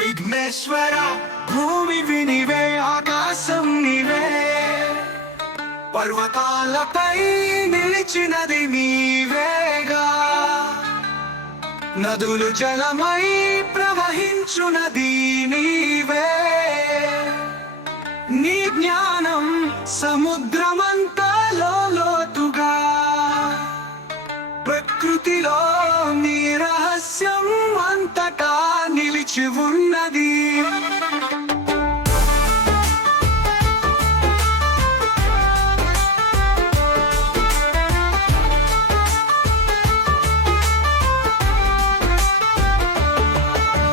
విఘ్నేశ్వర భూమి వినివే ఆకాశం నీవే. పర్వతాలపై నిలిచినది నీవేగా. నదులు జలమై ప్రవహించునది నీవే. నీ జ్ఞానం సముద్ర ప్రకృతిలో నీ రహస్యం అంతటా నిలిచి ఉన్నది.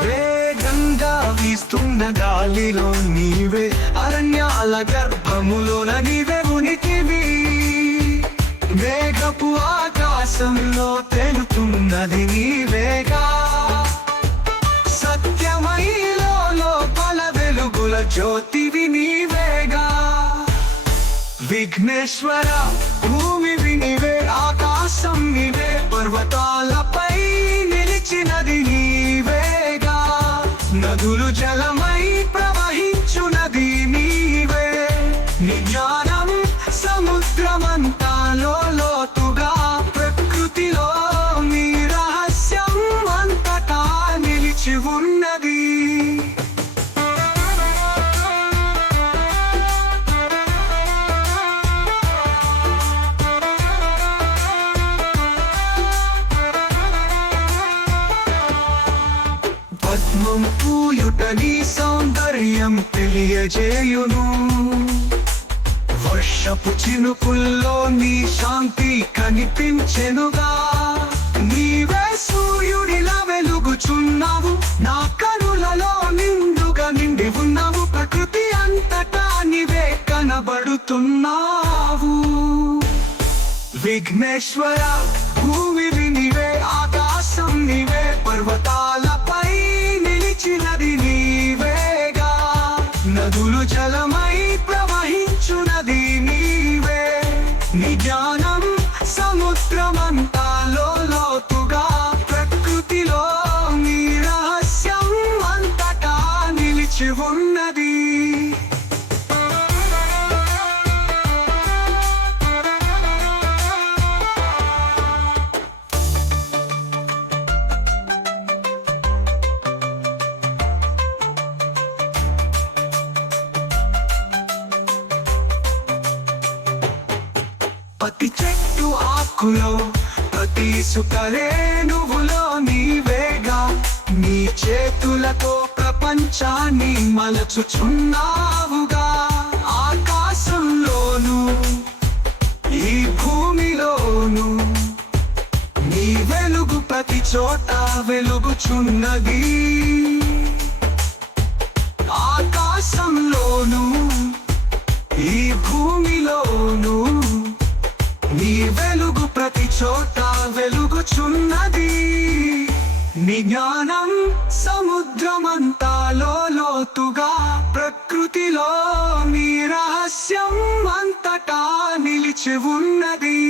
వేగంగా వీస్తున్న గాలిలో నీవే అరణ్యాల గర్భములోన నీవే ఉనికివి. మేఘపు ఆకాశంలో తెలుతున్నది నీవేగా. సత్యమైలో లోపల వెలుగుల జ్యోతివి నీవేగా. విఘ్నేశ్వర భూమి వినివే ఆకాశం నీవే పర్వతాలపై నిలిచినది నీవేగా. నదులు జలం పద్మం నీ సౌందర్యం తెలియజేయును. వర్షపు చినుకుల్లో నీ శాంతి కనిపించెనుగా. నీవే సూర్యుడిలా వెలుగుచున్నావు. నా కనులలో నిండుగా నిండి ఉన్నావు. ప్రకృతి అంతటా నీవే కనబడుతున్నావు. విఘ్నేశ్వర భూమి నీవే ఆకాశం నీవే పర్వత కులు జలమై ప్రవహించునది నీవే. నిజానం పతి చెట్టు ఆకులో ప్రతి సుకరే నువ్వులో నీవేగా. నీ చేతులతో ప్రపంచాన్ని మలచుచున్నావుగా. ఆకాశంలోను ఈ భూమిలోను నీ వెలుగు ప్రతి చోట వెలుగుచున్నది. ఆకాశంలోను ఈ భూ నీ జ్ఞానం సముద్రమంతాలో లోతుగా ప్రకృతిలో నీ రహస్యం అంతటా నిలిచి ఉన్నది.